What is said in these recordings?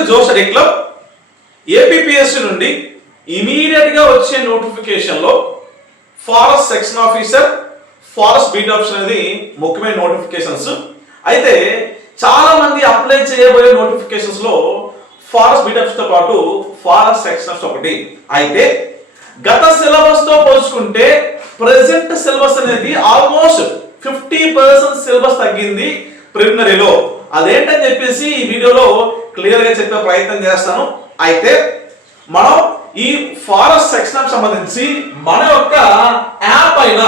To జోసరి club APSC నుండి ఇమీడియట్గా వచ్చే నోటిఫికేషన్లో forest section officer forest beat option అనేది ముఖ్యమైన నోటిఫికేషన్స్ అయితే చాలా మంది అప్లై చేయబోయే నోటిఫికేషన్స్లో ఫారెస్ట్ బీట్తో పాటు ఫారెస్ట్ సెక్షన్స్ ఒకటి. అయితే గత సిలబస్తో పోల్చుకుంటే ప్రెసెంట్ సిలబస్ అనేది ఆల్మోస్ట్ ఫిఫ్టీ పర్సెంట్ సిలబస్ తగ్గింది ప్రిలిమినరీలో అదేంటని చెప్పేసి ఈ వీడియోలో క్లియర్గా చెప్పే ప్రయత్నం చేస్తాను. అయితే మనం ఈ ఫారెస్ట్ సెక్షన్ సంబంధించి మన యొక్క యాప్ అయిన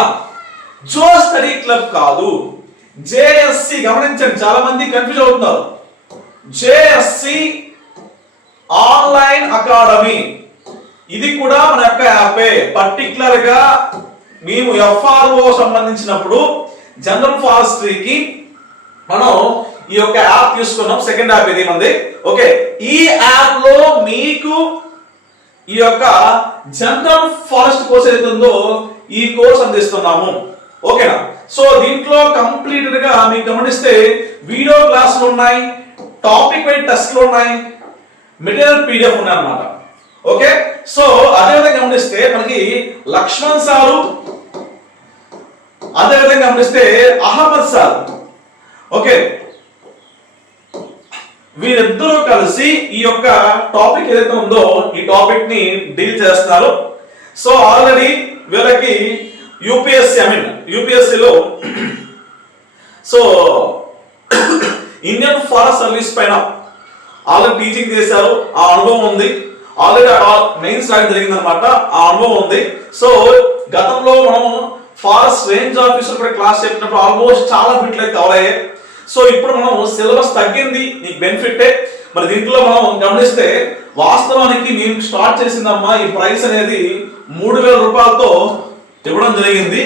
జో స్టడీ క్లబ్ కాదు. జేఎస్సి గమనించండి చాలా మంది కన్ఫ్యూజ్ అవుతున్నారు. JSC online academy. ఇది కూడా మన యొక్క యాపే. పర్టికులర్గా మేము ఎఫ్ఆర్ఓ సంబంధించినప్పుడు జనరల్ ఫారెస్ట్రీకి మనం ఈ యొక్క యాప్ తీసుకున్నాం. సెకండ్ యాప్ ఇది ఉంది ఓకే ఈ యాప్లో మీకు ఈ యొక్క జనరల్ ఫారెస్ట్ కోర్స్ ఏదైతే ఉందో ఈ కోర్స్ అందిస్తున్నాము. ఓకేనా సో దీంట్లో కంప్లీటెడ్గా మీకు గమనిస్తే వీడియో క్లాసులు ఉన్నాయి టాపిక్ వైజ్ టెస్ట్లు ఉన్నాయి మెటీరియల్ పీడిఎఫ్ ఉన్నాయి అనమాట ఓకే సో అదే విధంగా గమనిస్తే మనకి లక్ష్మణ్ సారు అదే విధంగా గమనిస్తే అహ్మద్ సార్. ఓకే వీరిద్దరూ కలిసి ఈ యొక్క టాపిక్ ఏదైతే ఉందో ఈ టాపిక్ని డీల్ చేస్తున్నారు. సో ఆల్రెడీ వీళ్ళకి యూపీఎస్సి ఐ మీన్ యూపీఎస్సిలో సో ఇండియన్ ఫారెస్ట్ సర్వీస్ పైన ఆల్రెడీ టీచింగ్ చేశారు. ఆ అనుభవం ఉంది. ఆల్రెడీ మెయిన్స్ రాయడం జరిగింది అనమాట ఆ అనుభవం ఉంది. సో గతంలో మనం ఫారెస్ట్ రేంజ్ ఆఫీసర్ కూడా క్లాస్ చెప్పినప్పుడు ఆల్మోస్ట్ చాలా బిట్లు అయితే కవర్ సో ఇప్పుడు మనం సిలబస్ తగ్గింది నీకు బెనిఫిటే మరి దీంట్లో మనం గమనిస్తే వాస్తవానికి మేము స్టార్ట్ చేసిందమ్మా ఈ ప్రైస్ అనేది మూడు వేల రూపాయలతో ఇవ్వడం జరిగింది.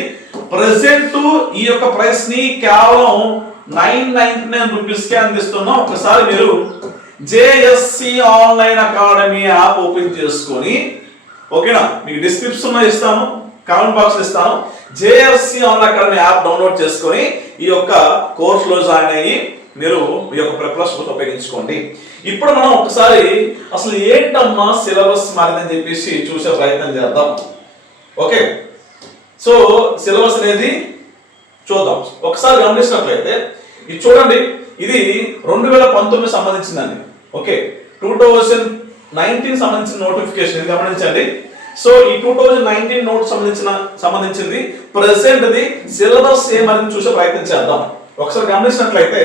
ప్రజెంట్ ఈ యొక్క ప్రైస్ని కేవలం నైన్ నైన్టీ నైన్ రూపీస్ కే అందిస్తున్నాం. ఒకసారి మీరు JSC online academy app open చేసుకొని ఓకేనా? మీకు డిస్క్రిప్షన్లో ఇస్తాను కామెంట్ బాక్స్ ఇస్తాను. JSC online academy app download చేసుకొని ఈ యొక్క కోర్సులో జాయిన్ అయ్యి మీరు ఈ యొక్క ప్రిపరేషన్ ఉపయోగించుకోండి. ఇప్పుడు మనం ఒకసారి అసలు ఏంటమ్మా సిలబస్ మారిందని చెప్పేసి చూసే ప్రయత్నం చేద్దాం. ఓకే? సో సిలబస్ అనేది చూద్దాం. ఒకసారి గమనించినట్లయితే ఇది చూడండి ఇది రెండు వేల పంతొమ్మిది సంబంధించిందండి. ఓకే? టూ థౌజండ్ నైన్టీన్ సంబంధించిన నోటిఫికేషన్ ఇది గమనించండి. సో ఈ టూ థౌజండ్ నైన్టీన్ నోట్ సంబంధించిన సంబంధించింది. ప్రెసెంట్ ది సిలబస్ ఏమని చూసే ప్రయత్నం చేద్దాం. ఒకసారి గమనించినట్లయితే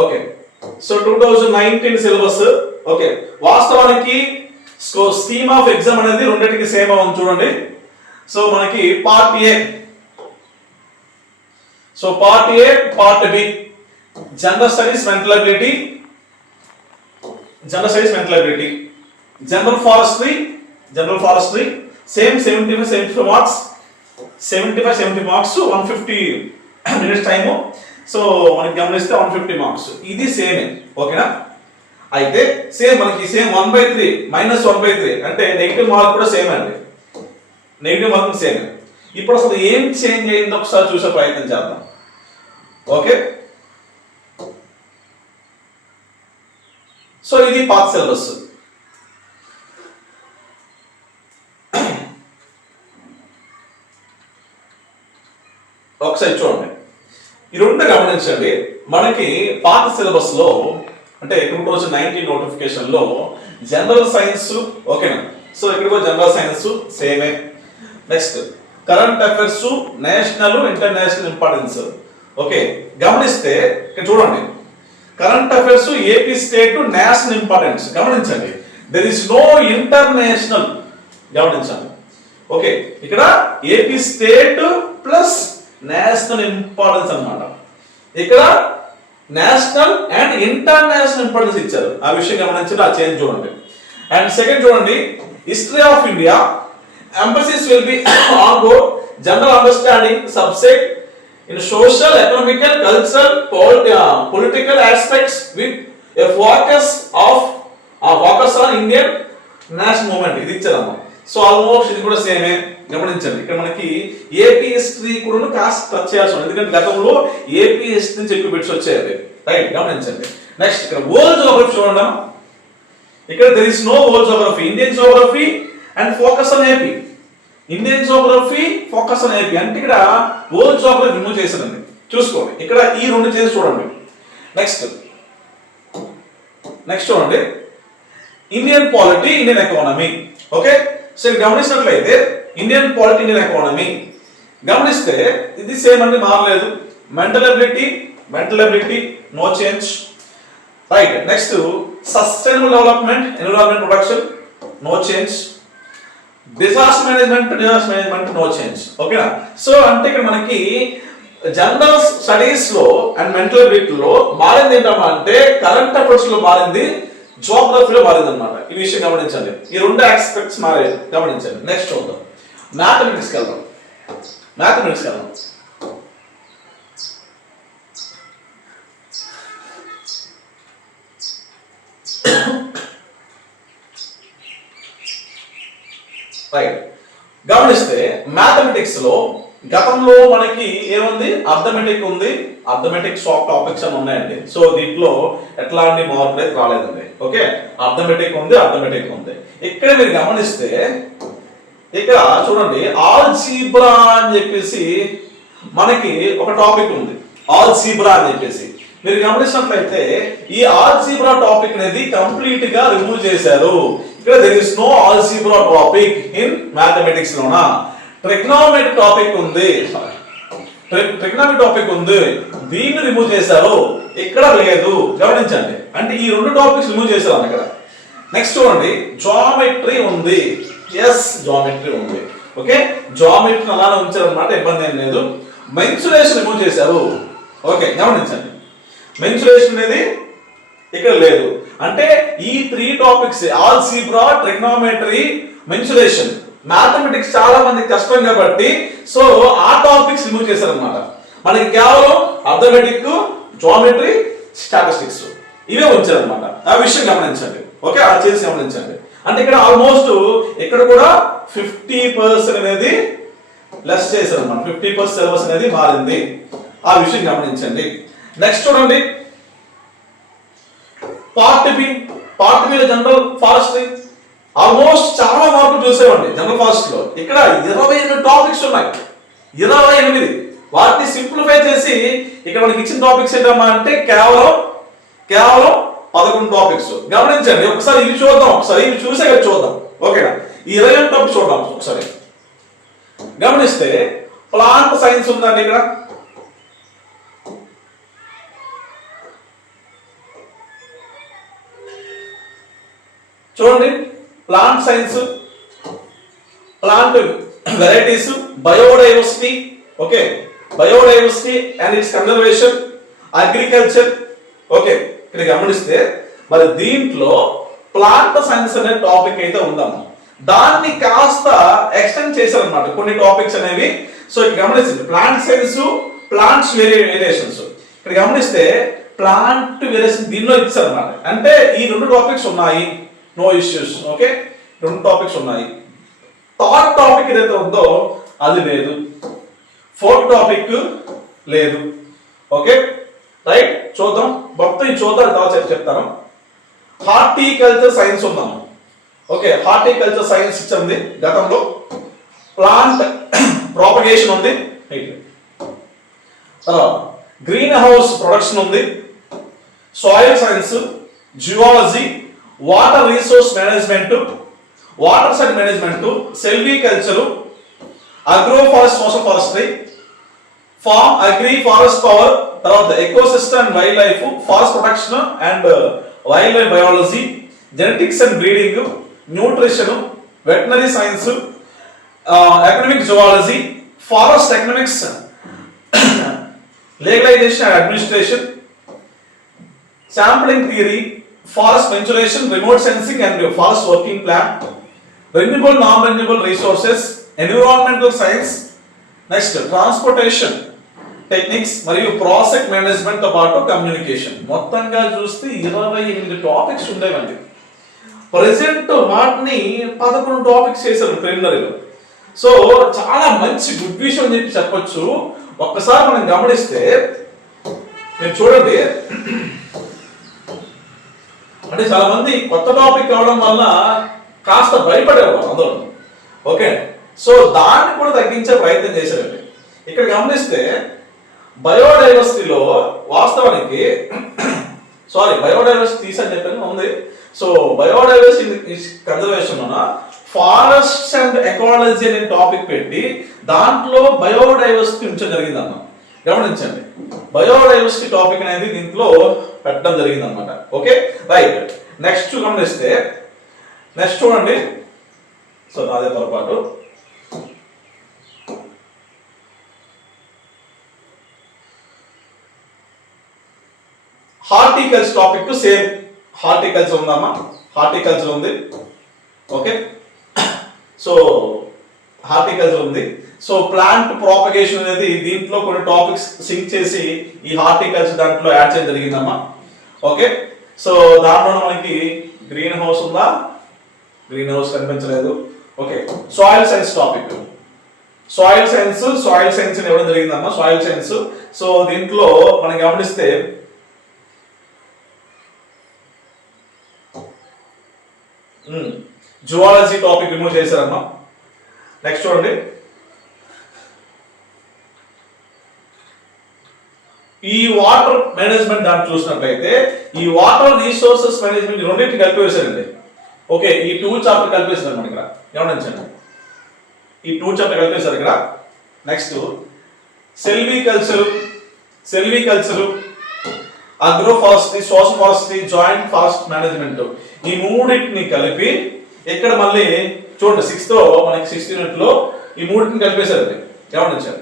okay. So two thousand nineteen syllabus okay. వాస్తవానికి సో స్కీమ్ ఆఫ్ ఎగ్జామ్ అనేది రెండింటికి సేమ్ అవుతుంది చూడండి. సో మనకి part A so part A part B general studies mental ability general studies mental ability general forestry general forestry same seventy five seventy five marks seventy five seventy marks one fifty minutes time so మనకి గమనిస్తే one fifty marks ఇది సేమే ఓకేనా అయితే same మనకి same one by three minus one by three అంటే negative mark కూడా same అండి. నెగిటివ్ మార్క్ సేమ్ ఇప్పుడు అసలు ఏం చేంజ్ అయిందో ఒకసారి చూసే ప్రయత్నం చేద్దాం. ఓకే సో ఇది పాత సిలబస్ ఒకసారి చూడండి. ఈ రెండు గమనించండి. మనకి పాత సిలబస్లో అంటే టూ థౌజండ్ నైన్టీన్ నోటిఫికేషన్లో జనరల్ సైన్స్ ఓకేనా? సో ఇక్కడ జనరల్ సైన్స్? సేమే. Next current affairs national international importance. Okay గమనిస్తే ఇక్కడ చూడండి. Current affairs AP state national importance. గమనించండి. There is no international. గమనించండి. ఓకే ఇక్కడ AP state plus national importance అన్నమాట. ఇక్కడ నేషనల్ అండ్ ఇంటర్నేషనల్ ఇంపార్టెన్స్ ఇచ్చారు. ఆ విషయం గమనించండి ఆ చేంజ్ చూడండి. అండ్ సెకండ్ చూడండి history of India emphasis will be on board general understanding subject in social economical, cultural, pol- uh, political aspects with a focus of a focus on Indian national movement. ఇది ఇచ్చారమ్మా. So almost ఇది కూడా సేమే గమనించండి. ఇక్కడ మనకి AP history కూడా కాస్త touch చేయాల్సి ఉంది. ఎందుకంటే గతంలో ఏపీ హిస్టరీ నుంచి ఎక్కువ బిట్స్ వచ్చాయి రైట్ గమనించండి. నెక్స్ట్ ఇక్కడ వరల్డ్ జోగ్రఫీ చూడండి ఇక్కడ there is no world geography Indian geography and focus on AP Indian geography focus on AP అంటే ఇక్కడ వరల్డ్ జోగ్రఫీ రిమూవ్ చేశారండి. చూసుకోండి. ఇక్కడ ఈ రెండు చేసి చూడండి. నెక్స్ట్ నెక్స్ట్ చూడండి. Indian polity Indian economy okay so గమనించినట్లయితే ఇండియన్ పాలిటీ ఇండియన్ ఎకానమీ గమనిస్తే ఇది సేమ్ అండి మారలేదు. Mental ability mental ability no change right next sustainable development environment production no change disaster management disaster management no change ఓకేనా so అంటే ఇక్కడ మనకి general స్టడీస్లో అండ్ మెంటల్ ఎబిలిటీలో మారింది ఏంటమ్మా అంటే కరెంట్ అఫైర్స్లో మారింది జోగ్రఫీలో మారింది అనమాట ఈ విషయం గమనించండి. ఈ రెండు ఆస్పెక్ట్స్ మారాయి గమనించండి. నెక్స్ట్ చూద్దాం. మ్యాథమెటిక్స్కి వెళ్దాం. మ్యాథమెటిక్స్కి వెళ్దాం. రైట్ గమనిస్తే మ్యాథమెటిక్స్లో గతంలో మనకి ఏముంది? అర్థమెటిక్ ఉంది. అర్థమెటిక్ సాఫ్ట్ టాపిక్స్ అని ఉన్నాయండి. సో దీంట్లో ఎట్లాంటి మార్పులు అయితే రాలేదండి. ఓకే? అర్థమెటిక్ ఉంది అర్థమెటిక్ ఉంది. ఇక్కడ మీరు గమనిస్తే ఇక్కడ చూడండి ఆల్జీబ్రా అని చెప్పేసి మనకి ఒక టాపిక్ ఉంది. ఆల్జీబ్రా అని చెప్పేసి. మీరు గమనించినట్లయితే ఈ ఆల్జీబ్రా టాపిక్ అనేది కంప్లీట్గా రిమూవ్ చేశారు. ఇక్కడ there is no algebra topic in mathematics లోనా ట్రిగ్నోమెట్రీ టాపిక్ ఉంది. ట్రిగ్నామి టాపిక్ ఉంది. దీన్ని రిమూవ్ చేశారు ఇక్కడ లేదు. గమనించండి. అంటే ఈ రెండు టాపిక్స్ రిమూవ్ చేశారు ఇక్కడ నెక్స్ట్ చూడండి. జామెట్రీ ఉంది. ఎస్ జామెట్రీ ఉంది. ఓకే జామెట్రీ అలానే ఉంచారన్నమాట. ఇబ్బంది ఏం లేదు. మెన్సురేషన్ రిమూవ్ చేశారు. ఓకే గమనించండి. మెన్సురేషన్ అనేది ఇక్కడ లేదు. అంటే ఈ three topics algebra trigonometry mensuration mathematics చాలా మంది కష్టం కాబట్టి సో ఆ టాపిక్స్ రిమూవ్ చేశారన్నమాట. మనకి కేవలం అథమెటిక్ జామెట్రీ స్టాటిస్టిక్స్ ఇవే ఉంచారన్నమాట. ఆ విషయం గమనించండి. ఓకే ఆ చేసి గమనించండి. అంటే ఇక్కడ ఆల్మోస్ట్ ఇక్కడ కూడా ఫిఫ్టీ పర్సెంట్ అనేది లెస్ చేశారు అనమాట ఫిఫ్టీ పర్సెంట్ సిలబస్ అనేది మారింది. ఆ విషయం గమనించండి. నెక్స్ట్ చూడండి. Part B part B general forestry almost చాలా మార్పులు చూసేవండి జనరల్ ఫాస్ట్లో ఇక్కడ ఇరవై ఎనిమిది టాపిక్స్ ఉన్నాయి. ఇరవై ఎనిమిది. వాటిని సింప్లిఫై చేసి ఇక్కడ మనకి ఇచ్చిన టాపిక్స్ ఏంటమ్మా అంటే కేవలం కేవలం పదకొండు టాపిక్స్ గమనించండి ఒకసారి ఇవి చూద్దాం ఒకసారి ఇవి చూసే చూద్దాం. ఓకేనా ఈ ఇరవై ఎనిమిది టాపిక్స్ చూద్దాం ఒకసారి. గమనిస్తే ప్లాంట్ సైన్స్ ఉందండి ఇక్కడ. చూడండి. Plant science plant varieties biodiversity okay biodiversity and its conservation agriculture okay ఇక్కడ గమనిస్తే మరి దీంట్లో ప్లాంట్ సైన్స్ అనే టాపిక్ అయితే ఉందమ్మా. దాన్ని కాస్త ఎక్స్టెండ్ చేశారనమాట కొన్ని టాపిక్స్ అనేవి. సో ఇక్కడ గమనిస్తుంది ప్లాంట్ సైన్స్ ప్లాంట్స్ వేరియేషన్స్ ఇక్కడ గమనిస్తే ప్లాంట్ వేరియేషన్ దీనిలో ఇచ్చారన్నమాట. అంటే ఈ రెండు టాపిక్స్ ఉన్నాయి. నో ఇష్యూస్ ఓకే రెండు టాపిక్స్ ఉన్నాయి. థర్డ్ టాపిక్ ఏదైతే ఉందో అది లేదు. ఫోర్త్ టాపిక్ లేదు. ఓకే రైట్ చూద్దాం. మొత్తం చూద్దాం తర్వాత చెప్- చెప్తాను. హార్టికల్చర్ సైన్స్ ఉన్నాము ఓకే హార్టికల్చర్ సైన్స్ ఇచ్చింది గతంలో. ప్లాంట్ ప్రాపగేషన్ ఉంది. తర్వాత గ్రీన్ హౌస్ ప్రొడక్షన్ ఉంది. Soil science geology water resource management water side management silviculture agro forest social forestry farm agri forest power తర్వాత ecosystem and wildlife forest protection and uh, wildlife biology genetics and breeding nutrition veterinary science uh, economic zoology forest economics legalization and administration sampling theory forest mensuration, remote sensing and forest working plan, renewable, non-renewable resources, environmental science, next transportation, techniques మరియు project మేనేజ్మెంట్తో పాటు communication మొత్తంగా చూస్తే ఇరవై ఎనిమిది topics ఉండేవండి present వాటిని పదకొండు టాపిక్స్ చేశారు ప్రిలిమినరీలో సో చాలా మంచి గుడ్ విషయం అని చెప్పి చెప్పొచ్చు ఒక్కసారి మనం గమనిస్తే మీరు చూడండి అంటే చాలా మంది కొత్త టాపిక్ అవడం వల్ల కాస్త భయపడేవారు అందరూ. ఓకే? సో దాన్ని కూడా తగ్గించే ప్రయత్నం చేశారండి. ఇక్కడ గమనిస్తే బయోడైవర్సిటీలో వాస్తవానికి సారీ బయోడైవర్సిటీ తీసని చెప్పని ఉంది. So biodiversity conservation forest and ecology అనే టాపిక్ పెట్టి దాంట్లో బయోడైవర్సిటీ ఉంచడం జరిగింది అన్న గమనించండి. బయోడైవర్సిటీ టాపిక్ అనేది దీంట్లో పెట్టడం జరిగింది అనమాట ఓకే రైట్ నెక్స్ట్ గమనిస్తే నెక్స్ట్ చూడండి. సో నాదే పొరపాటు. హార్టికల్స్ టాపిక్ సేమ్ హార్టికల్చర్ ఉందమ్మా. హార్టికల్చర్ ఉంది. ఓకే సో హార్టికల్చర్ ఉంది. సో ప్లాంట్ ప్రాపగేషన్ అనేది దీంట్లో కొన్ని టాపిక్స్ సింక్ చేసి ఈ హార్టికల్చర్ దాంట్లో యాడ్ చేయడం జరిగిందమ్మా. ఓకే సో దాంట్లో మనకి గ్రీన్ హౌస్ ఉందా? గ్రీన్ హౌస్ కనిపించలేదు. Okay soil science topic soil science soil science ఇవ్వడం జరిగిందమ్మా సాయిల్ సైన్స్ సో దీంట్లో మనం గమనిస్తే జువాలజీ టాపిక్ రిమూవ్ చేశారమ్మా. నెక్స్ట్ చూడండి. ఈ వాటర్ మేనేజ్మెంట్ దాంట్లో చూసినట్లయితే ఈ వాటర్ రీసోర్సెస్ మేనేజ్మెంట్ రెండింటిని కలిపేసారండి ఓకే ఈ టూ చాప్టర్ కలిపేశారు మనం ఇక్కడ. గమనించండి. ఈ టూ చాప్టర్ కలిపేశారు ఇక్కడ. Next silviculture silviculture Selvi social forestry joint forest management ఈ మూడింటిని కలిపి ఇక్కడ మళ్ళీ చూడండి సిక్స్త్ మనకి సిక్స్త్ యూనిట్లో ఈ మూడింటిని కలిపేశారు అది గమనించారు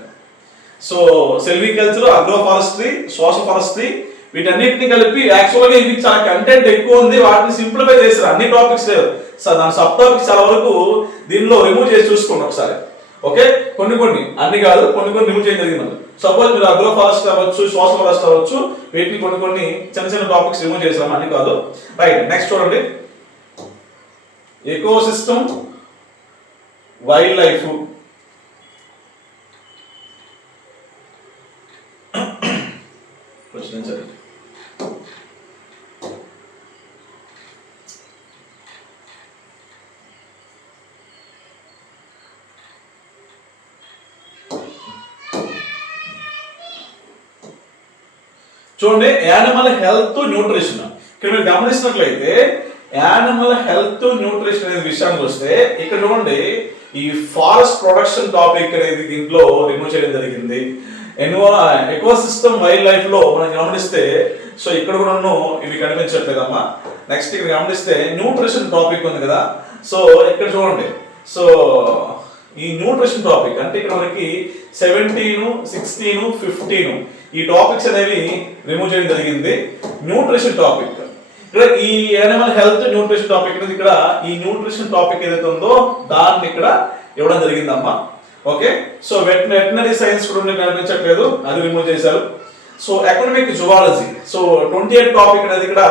so silviculture agro forestry social forestry వీటన్నిటిని కలిపి యాక్చువల్గా ఇవి చాలా కంటెంట్ ఎక్కువ ఉంది. వాటిని సింప్లిఫై చేశారు. అన్ని టాపిక్స్ లేవు. సో దాని సబ్ టాపిక్స్ చాలా వరకు దీనిలో రిమూవ్ చేసి చూసుకోండి ఒకసారి. ఓకే కొన్ని కొన్ని. అన్ని కాదు కొన్ని కొన్ని రిమూవ్ చేయడం జరిగింది సపోజ్ మీరు అగ్రో ఫారెస్ట్ అవ్వచ్చు సోషల్ ఫారెస్ట్ అవ్వచ్చు వీటిని కొన్ని కొన్ని చిన్న చిన్న టాపిక్స్ రిమూవ్ చేసాం అన్ని కాదు. రైట్ నెక్స్ట్ చూడండి. ఎకో సిస్టమ్ వైల్డ్ లైఫ్ చూడండి యానిమల్ హెల్త్ న్యూట్రిషన్ ఇక్కడ మీరు గమనించినట్లయితే యానిమల్ హెల్త్ న్యూట్రిషన్ అనే విషయానికి వస్తే ఇక్కడ చూడండి ఈ ఫారెస్ట్ ప్రొడక్షన్ టాపిక్ అనేది దీంట్లో రిమూవ్ చేయడం జరిగింది. ఎన్వో ఎకో సిస్టమ్ వైల్డ్ లైఫ్లో మనం గమనిస్తే సో ఇక్కడ కూడా ఇవి కనిపించట్లేదమ్మా. నెక్స్ట్ ఇక్కడ గమనిస్తే న్యూట్రిషన్ టాపిక్ ఉంది కదా. సో ఇక్కడ చూడండి సో ఈ న్యూట్రిషన్ టాపిక్ అంటే ఇక్కడ మనకి సెవెంటీన్ సిక్స్టీన్ ఫిఫ్టీన్ ఈ టాపిక్స్ అనేవి రిమూవ్ చేయడం జరిగింది. న్యూట్రిషన్ టాపిక్ ఇక్కడ ఈ యానిమల్ హెల్త్ న్యూట్రిషన్ టాపిక్ అనేది ఇక్కడ ఈ న్యూట్రిషన్ టాపిక్ ఏదైతే ఉందో దాన్ని ఇక్కడ ఇవ్వడం జరిగిందమ్మా. Okay so vet veterinary science కూడా నేను కనిపించట్లేదు. అది రిమూవ్ చేశారు. So economic zoology so twenty eight topic అనేది ఇక్కడ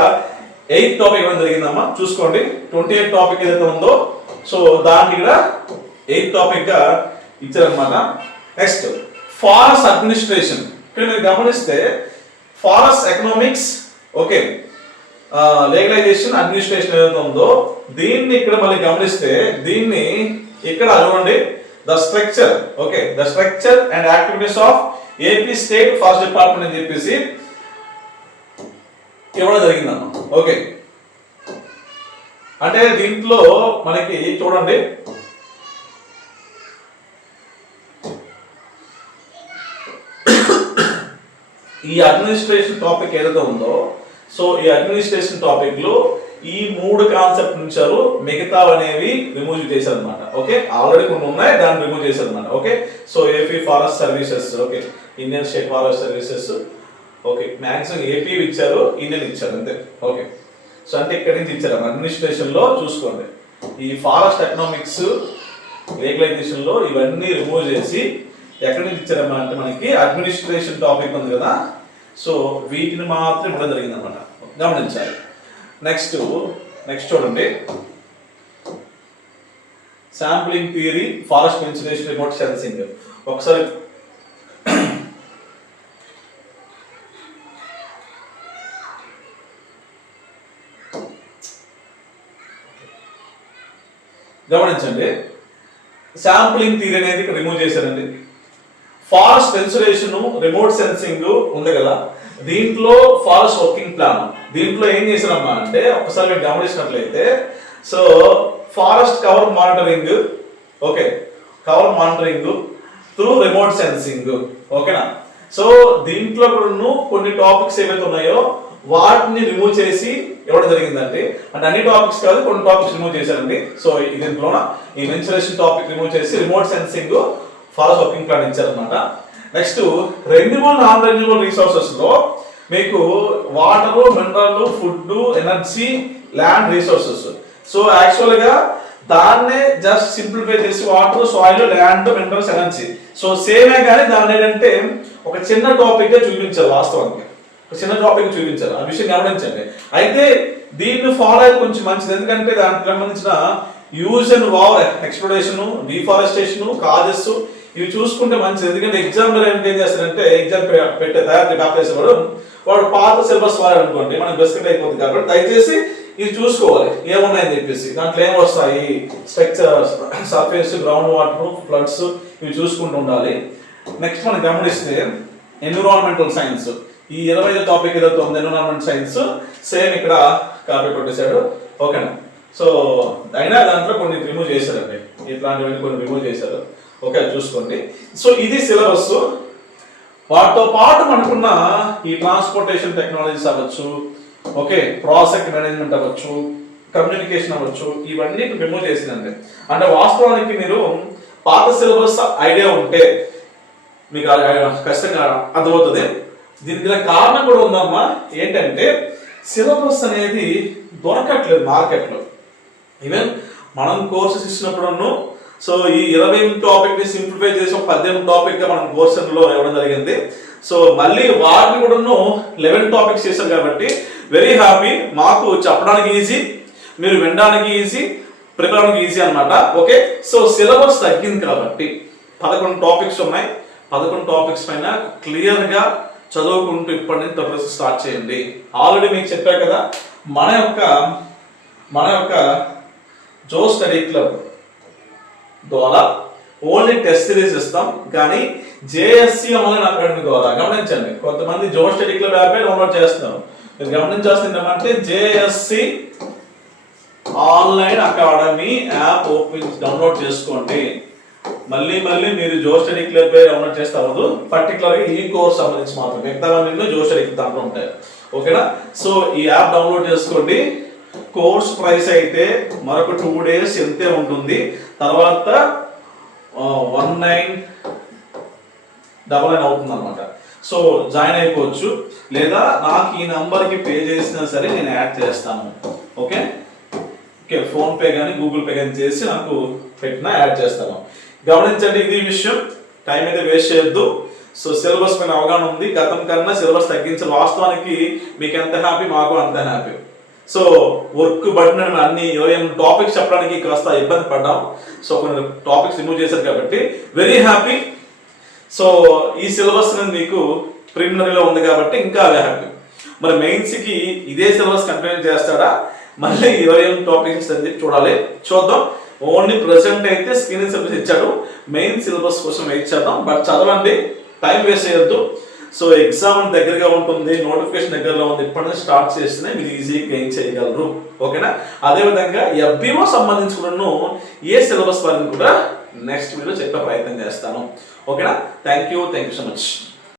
ఎయిత్ టాపిక్ ఇవ్వడం జరిగిందమ్మా. చూసుకోండి. ట్వంటీ ఎయిట్ టాపిక్ ఏదైతే ఉందో సో దాన్ని ఇక్కడ ఎయిత్ టాపిక్గా ఇచ్చారనమాట నెక్స్ట్ ఫారెస్ట్ అడ్మినిస్ట్రేషన్. ఇక్కడ మీరు గమనిస్తే forest economics okay legalization administration ఏదైతే ఉందో దీన్ని ఇక్కడ మళ్ళీ గమనిస్తే దీన్ని ఇక్కడ చూడండి the structure okay the structure and activities of AP state forest department అని చెప్పేసి ఇవ్వడం జరిగిందన్న. ఓకే. అంటే దీంట్లో మనకి చూడండి ఈ అడ్మినిస్ట్రేషన్ టాపిక్ ఏదైతే ఉందో సో ఈ అడ్మినిస్ట్రేషన్ టాపిక్లో ఈ మూడు కాన్సెప్ట్ నుంచారు మిగతా అనేవి రిమూవ్ చేశారు అనమాట ఓకే ఆల్రెడీ కొన్ని ఉన్నాయి దాన్ని రిమూవ్ చేశారు అనమాట okay so AP forest services okay Indian state forest services okay maximum AP ఇచ్చారు ఇండియన్ ఇచ్చారు అంతే. ఓకే సో అంటే ఇక్కడి నుంచి ఇచ్చారు అడ్మినిస్ట్రేషన్లో చూసుకోండి. ఈ ఫారెస్ట్ ఎకనామిక్స్ రెగ్యులైజేషన్లో ఇవన్నీ రిమూవ్ చేసి ఎక్కడి నుంచి ఇచ్చారమ్మా అంటే మనకి అడ్మినిస్ట్రేషన్ టాపిక్ ఉంది కదా. సో వీటిని మాత్రం ఇవ్వడం జరిగిందనమాట గమనించాలి. నెక్స్ట్ నెక్స్ట్ చూడండి. Sampling theory forest insulation remote sensing ఒకసారి గమనించండి. శాంప్లింగ్ థియరీ అనేది ఇక్కడ రిమూవ్ చేశారండి. ఫారెస్ట్ ఇన్సులేషన్ రిమోట్ సెన్సింగ్ ఉంది కదా. దీంట్లో ఫారెస్ట్ వర్కింగ్ ప్లాన్. దీంట్లో ఏం చేసినమ్మా అంటే ఒకసారి మీరు గమనించినట్లయితే so forest cover monitoring okay cover monitoring through remote sensing ఓకేనా? సో దీంట్లో కూడా కొన్ని టాపిక్స్ ఏవైతే ఉన్నాయో వాటిని రిమూవ్ చేసి ఇవ్వడం జరిగిందండి. అంటే అన్ని టాపిక్స్ కాదు కొన్ని టాపిక్స్ రిమూవ్ చేశారండి. సో ఈ దీంట్లోన ఈ ఇన్సులేషన్ టాపిక్ రిమూవ్ చేసి remote sensing forest working plan ఇచ్చారనమాట నెక్స్ట్ రెన్యూబుల్ నాన్ రెన్యూబుల్ రిసోర్సెస్లో మీకు water mineral food energy land resources so యాక్చువల్గా దాన్నే జస్ట్ సింప్లిఫై చేసి water soil land minerals energy so సేమే కానీ దాన్ని ఏంటంటే ఒక చిన్న టాపిక్గా చూపించారు వాస్తవానికి. ఒక చిన్న టాపిక్ చూపించారు. ఆ విషయం గమనించండి. అయితే దీన్ని ఫాలో అయితే కొంచెం మంచిది. ఎందుకంటే దానికి సంబంధించిన use and over exploration deforestation causes ఇవి చూసుకుంటే మంచిది. ఎందుకంటే ఎగ్జామ్ ఏం చేస్తారంటే ఎగ్జామ్ పెట్టే తయారు పేపర్ వేసేవాడు వాడు పాత సిలబస్ వాడు అనుకోండి మనకి బిస్కెట్ అయిపోతుంది కాబట్టి దయచేసి ఇది చూసుకోవాలి. ఏమున్నాయని చెప్పేసి. దాంట్లో ఏం వస్తాయి? Structure surface ground water floods ఇవి చూసుకుంటూ ఉండాలి. నెక్స్ట్ మనం గమనిస్తే ఎన్విరాన్మెంటల్ సైన్స్ ఈ ఇరవై టాపిక్ ఏదైతే ఉంది ఎన్విరాన్మెంట్ సైన్స్ సేమ్ ఇక్కడ కాపీ కొట్టేశాడు. ఓకేనా సో అయినా దాంట్లో కొన్ని రిమూవ్ చేశారండి. ఇట్లాంటివన్నీ కొన్ని రిమూవ్ చేశారు. ఓకే అది చూసుకోండి. సో ఇది సిలబస్. వాటితో పాటు మనకున్న ఈ ట్రాన్స్పోర్టేషన్ టెక్నాలజీస్ అవ్వచ్చు ఓకే ప్రాసెక్ట్ మేనేజ్మెంట్ అవ్వచ్చు కమ్యూనికేషన్ అవ్వచ్చు ఇవన్నీ రిమూవ్ చేసిందండి అంటే వాస్తవానికి మీరు పాత సిలబస్ ఐడియా ఉంటే మీకు అది ఖచ్చితంగా అర్థమవుతుంది. దీనికి కారణం కూడా ఉందమ్మా ఏంటంటే సిలబస్ అనేది దొరకట్లేదు మార్కెట్లో. ఈవెన్ మనం కోర్సెస్ ఇచ్చినప్పుడు సో ఈ ఇరవై టాపిక్ని సింప్లిఫై చేసి ఒక పద్దెనిమిది టాపిక్గా మనం కోర్సులో ఇవ్వడం జరిగింది. సో మళ్ళీ వాటిని కూడా లెవెన్ టాపిక్స్ చేశారు కాబట్టి వెరీ హ్యాపీ మాకు చెప్పడానికి ఈజీ మీరు వినడానికి ఈజీ ప్రిపేర్ అవడానికి ఈజీ అన్నమాట. ఓకే సో సిలబస్ తగ్గింది కాబట్టి పదకొండు టాపిక్స్ ఉన్నాయి. పదకొండు టాపిక్స్ పైన క్లియర్గా చదువుకుంటూ ఇప్పటి నుంచి తొలసి స్టార్ట్ చేయండి. ఆల్రెడీ మీకు చెప్పారు కదా మన యొక్క మన యొక్క జో స్టడీ క్లబ్ ద్వారా ఓన్లీ టెస్ట్ సిరీస్ ఇస్తాం కానీ జేఎస్సి ఆన్లైన్ అకాడమీ ద్వారా. గమనించండి కొంతమంది Jo study club app download చేస్తున్నారు. మీరు గమనించాల్సింది ఏమంటే JSC online academy app open download చేసుకోండి. మళ్ళీ మళ్ళీ మీరు జో స్టడీ క్లబ్ డౌన్లోడ్ చేస్తే అవ్వదు. పర్టికులర్గా ఈ కోర్స్ సంబంధించి మాత్రం మిగతా అన్ని జో స్టడీ దాంట్లో ఉంటాయి. ఓకేనా? సో ఈ యాప్ డౌన్లోడ్ చేసుకోండి. కోర్స్ ప్రైస్ అయితే మరొక టూ డేస్ ఎంతే ఉంటుంది. తర్వాత వన్ నైన్ డబల్ నైన్ అవుతుంది అనమాట సో జాయిన్ అయిపోవచ్చు. లేదా నాకు ఈ నంబర్కి పే చేసినా సరే నేను యాడ్ చేస్తాను. ఓకే ఓకే ఫోన్పే కానీ గూగుల్ పే కానీ చేసి నాకు పెట్టినా యాడ్ చేస్తాను. గమనించండి ఇది విషయం. టైం అయితే వేస్ట్ చేయొద్దు. సో సిలబస్ పైన అవగాహన ఉంది. గతం కన్నా సిలబస్ తగ్గించాలి వాస్తవానికి మీకు ఎంత హ్యాపీ మాకు అంత హ్యాపీ సో వర్క్ బట్టిన అన్ని ఏమైనా టాపిక్స్ చెప్పడానికి కాస్త ఇబ్బంది పడ్డాం. సో కొన్ని టాపిక్స్ రిమూవ్ చేశారు కాబట్టి వెరీ హ్యాపీ సో ఈ సిలబస్ అనేది మీకు ప్రిలిమినరీలో ఉంది కాబట్టి ఇంకా అదే హ్యాపీ మరి మెయిన్స్కి ఇదే సిలబస్ కంటిన్యూ చేస్తాడా? మళ్ళీ ఏమైనా టాపిక్స్ అని చెప్పి చూడాలి. చూద్దాం. ఓన్లీ ప్రెసెంట్ అయితే స్క్రీన్ సిలబస్ ఇచ్చాడు. మెయిన్ సిలబస్ కోసం వెయిట్ చేద్దాం. బట్ చదవండి. టైం వేస్ట్ చేయొద్దు. సో ఎగ్జామ్ దగ్గరగా ఉంటుంది నోటిఫికేషన్ దగ్గరలో ఉంది ఇప్పటి నుంచి స్టార్ట్ చేస్తేనే మీరు ఈజీగా గెయిన్ చేయగలరు. ఓకేనా అదేవిధంగా ఎఫ్బీఓ సంబంధించుకున్న ఏ సిలబస్ వారిని కూడా నెక్స్ట్ వీడియో చెప్పే ప్రయత్నం చేస్తాను. ఓకేనా thank you thank you so much